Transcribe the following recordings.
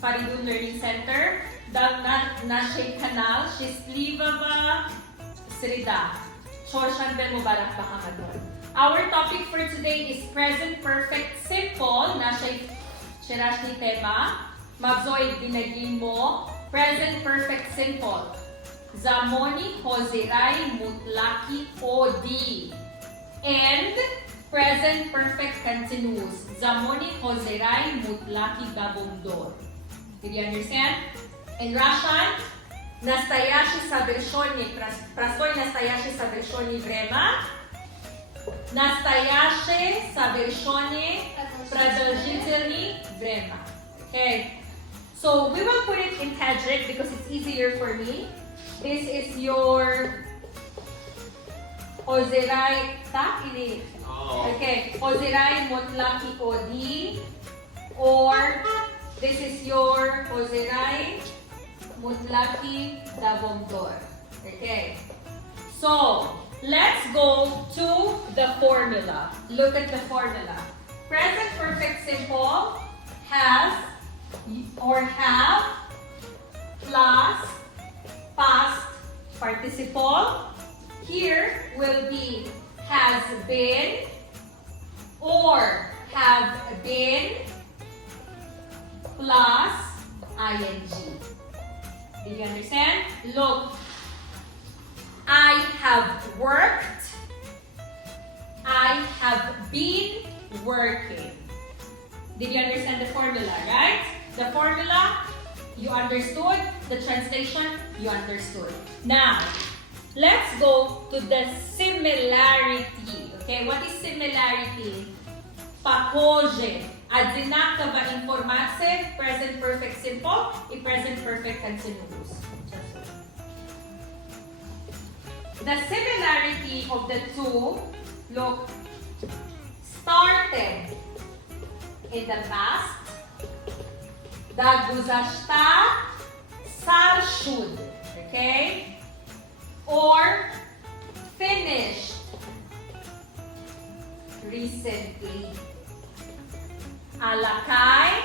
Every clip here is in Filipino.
Faridun Learning Center. Нашей канал счастливого среда. Dushanbe Mubarak Bahamadon. Our topic for today is present perfect simple. Нашей вчерашний тема. Мабзоид динагим mo. Present perfect simple. Замони, ҳозираи, мутлақхи, оди. And present perfect continuous. Замони, ҳозираи, мутлақхи, давомдор. Did you understand? In Russian, настоящее совершенное, простое настоящее совершенное время, настоящее совершенное продолжительное время. Okay. So we will put it in Tajik because it's easier for me. This is your ҳозираи, так или? Okay. ҳозираи мутлақхи оди, or this is your ҳозираи мутлақхи давомдор. Okay. So let's go to the formula. Look at the formula. Present perfect simple has or have plus past participle. Here will be has been or have been plus ing. Do you understand? Look, I have worked. I have been working. Did you understand the formula, right? The formula, you understood. The translation, you understood. Now, let's go to the similarity. Okay, what is similarity? Похоже. Одинаковая информация, present perfect simple и present perfect continuous. The similarity of the two, look, started in the past, дагузашта, сар should, okay? Or finished recently. Alakay,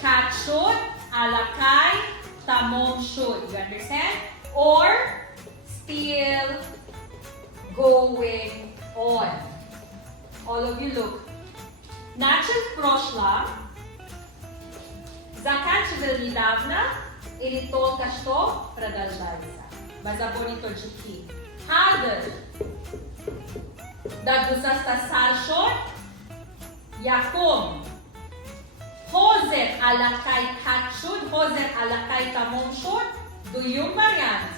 kat should, alakay, tamom should. You understand? Or still going on. All of you look. Начал в прошлом, заканчивал недавно или только что продолжается. Базабони тоджики. Хадр. Дагузаста саршот. Яком. Хозер алакай катшуд. Хозер алакай тамомшуд. Дуюм вариант.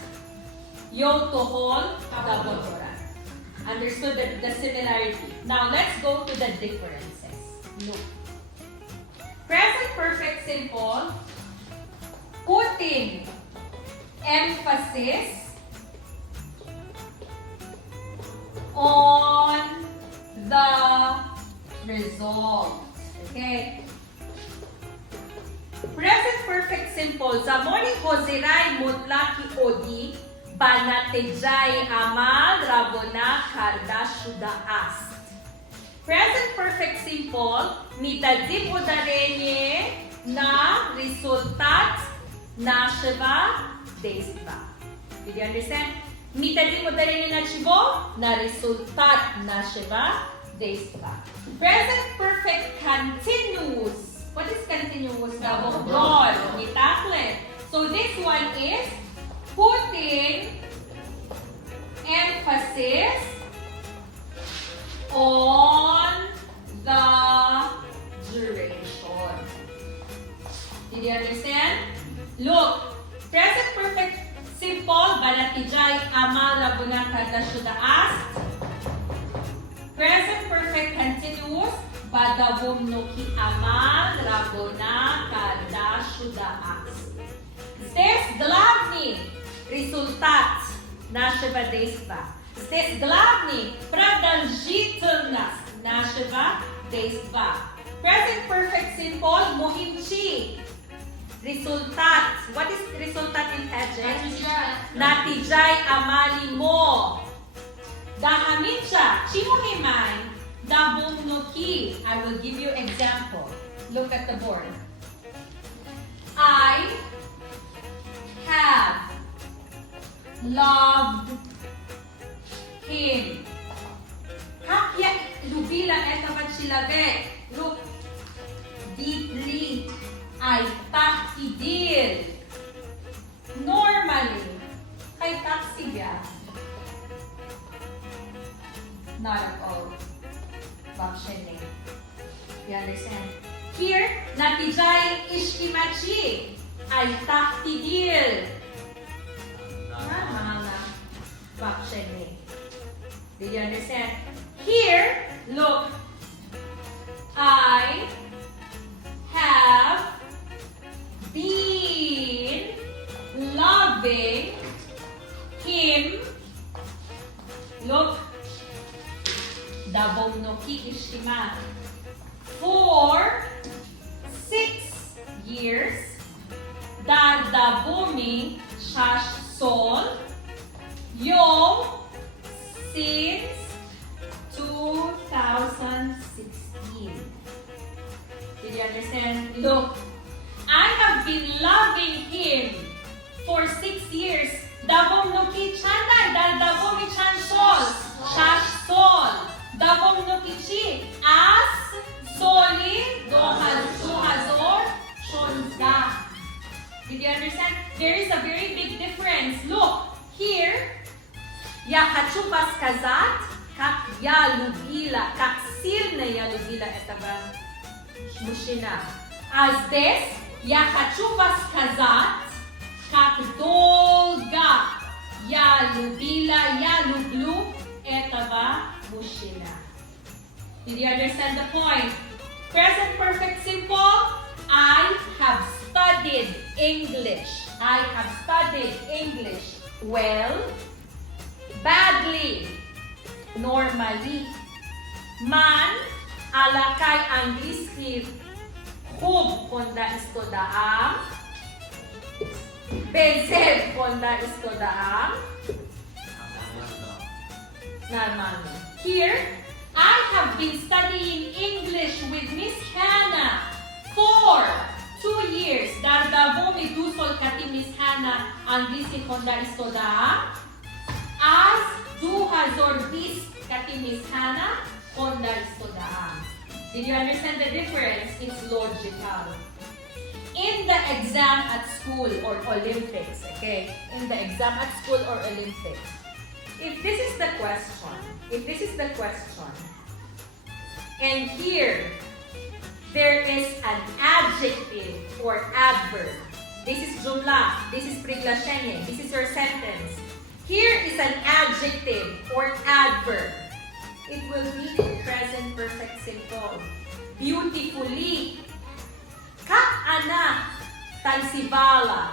Йо тохол дабодора. Understood the similarity. Now let's go to the differences. Look. Present perfect simple, putting emphasis on the result. Okay. Present perfect simple, Zamoni ҳозираи мутлақхи оди ба натиҷаи амал равона карда шудааст. Present perfect simple, мидадим ударение на результат нашего действия. Did you understand? Мидадим ударение на чего? На результат нашего действия. Present perfect continuous. What is continuous? Давомдор. Не так ли? So this one is putting emphasis on the duration. Did you understand? Look, present perfect simple, banatijay amal rabuna kada shudaast. Present perfect continuous, badavum noki amal rabuna kada shudaast. Здесь главный результат нашего действия. Здесь главный продолжительность нашего действия. Present perfect simple, muhimchi. Результат. What is результат in Tajik? Natijay amali mo. Dahamincha. Chimuhimay. Dabumnuki. I will give you example. Look at the board. I have loved him. Как я любила этого человека? Look, deeply. I так-и-дил. Normally. Kay так себя. Not at all. Вообще нет. You understand? Here, natijay ishkimachi. I так-и-дил. Nормально. Вообще нет. Do you understand? Here, look. I have been loving him. Look. Davomnoki ishtima. For 6 years. Dardavomi shash sol. Yom since 2016. Did you understand? Look, I have been loving him for 6 years. Davom noki chanday, dal davom chan sol, shash sol. Davom noki chi, as soli dohazor shonza. Did you understand? There is a very big difference. Look, here, я хочу вас сказать, как я любила, как сильно я любила этого мужчина. А здесь я хочу вас сказать, как долго я любила, я люблю этого мужчина. Did you understand the point? Present perfect simple. I have studied English. I have studied English well, badly, normally. Man alakay angliski khub konda istodaam. Bezev konda istodaam. Normally. Here, I have been studying English with Miss Hannah for 2 years. Dardavomi dusol kati Miss Hannah angliski konda istodaam. As duhazor-bis kati Miss Hannah, konda istodaam. Did you understand the difference? It's logical. In the exam at school or Olympics, okay? In the exam at school or Olympics, if this is the question, and here, there is an adjective or adverb. This is jumla, this is priglashenie, this is your sentence. Here is an adjective or adverb. It will be in present perfect simple. Beautifully. Kak anak tansivala.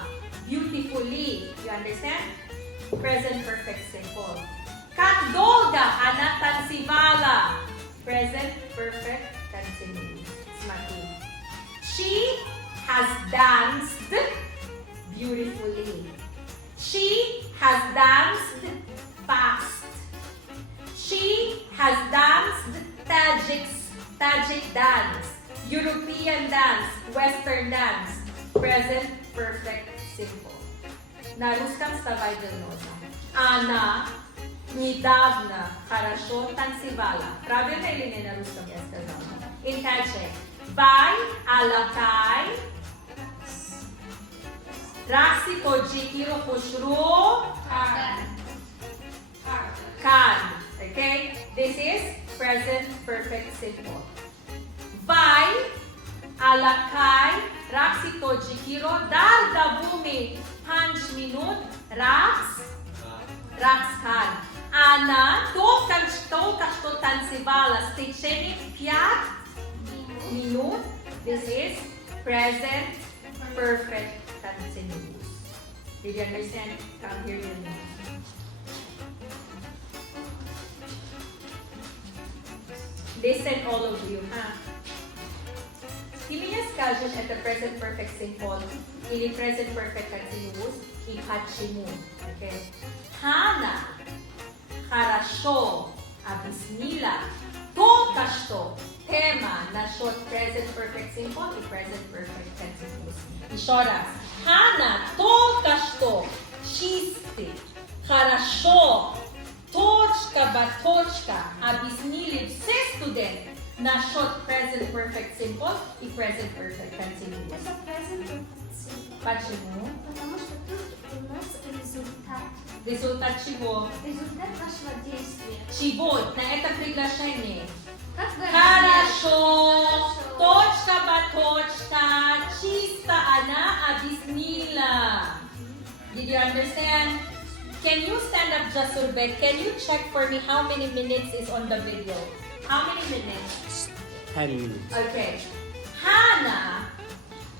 Beautifully. You understand? Present perfect simple. Kak dolga anak tansivala. Present perfect continuous. Smati. She has danced beautifully. She has danced fast. She has danced Tajik dance, European dance, Western dance. Present perfect simple. На русском вставай вернуться. Она недавно хорошо танцевала. Правильно или не на русском я сказала? In Tajik. Vai alakay Raksi Tojikiro Khushru Kan. Okay? This is present perfect simple. Vai alakay Raksi Tojikiro Dar Davumi 5 minut Raks Kan. Она только что танцевала с течением 5 minut. This is present perfect continuous. Did you understand? Come here with me. Listen, all of you, huh? Ты меня скажешь, это present perfect simple или present perfect continuous и почему. Okay? Ханна хорошо объяснила то, только что. Тема насчет present perfect simple и present perfect continuous. Еще раз. Ханна только что чистый, хорошо, точка объяснили все студенты насчет present perfect simple и present perfect continuous. Это present perfect simple. Почему? Потому что тут у нас результат. Результат чего? Результат нашего действия. Чего? На это приглашение. Как вы Хорошо. Точка, чисто она объяснила. Did you understand? Can you stand up, Jasurbek? Can you check for me how many minutes is on the video? How many minutes? 10 minutes. Okay. Ханна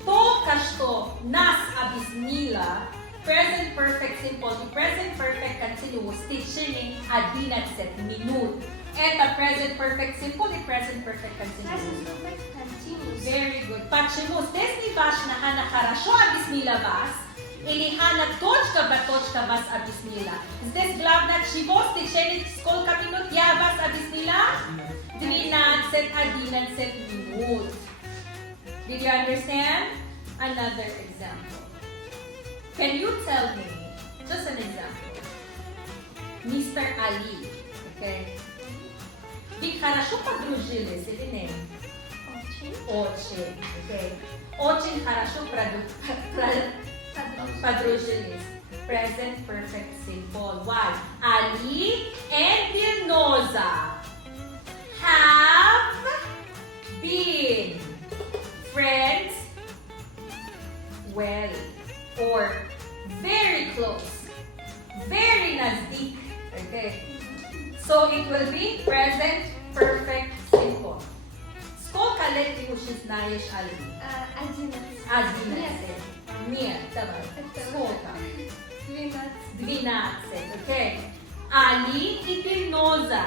только что нас объяснила present perfect simple и present perfect continuous в течение 11 минут. Это present perfect simple и present perfect continuous. Present perfect continuous. Very good. Почему? Здесь не важно, Ханна хорошо объяснила вас, или Ханна точка вас объяснила. Здесь главное, чего в течение сколько минут я вас объяснила? 12-11 минут. Did you understand? Another example. Can you tell me, just an example, Mr. Ali, okay? Вы хорошо подружились или нет? Очень, okay? Очень хорошо подружились. Present perfect simple. Why? Ali and Dilnoza have been friends well or very close, very nazdi. Okay, so it will be present perfect simple. Сколько лет ты уже знаешь Ali? 11. Нет, давай. Сколько? 12. Okay. Ali и Dilnoza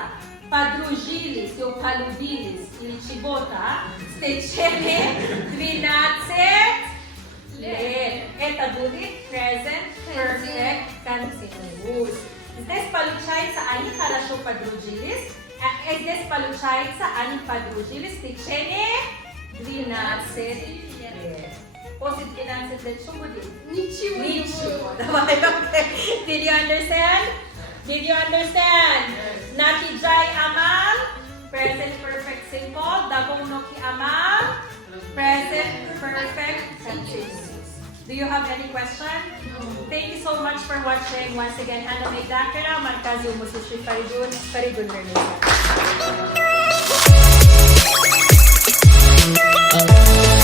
подружились и полюбились или чего-то в течение 12 лет. Это будет present perfect continuous. Здесь получается, они хорошо подружились, а здесь получается, они подружились в течение 12 лет. После 12 лет что будет? Ничего. Давай, okay. Did you understand? Did you understand? Nakijay amal, present perfect simple. Dabong noki amal, present perfect continuous. Do you have any question? No. Thank you so much for watching. Once again, Hannah Maydakara, Markazi Umusushi Faridun, Faridun Learning Center.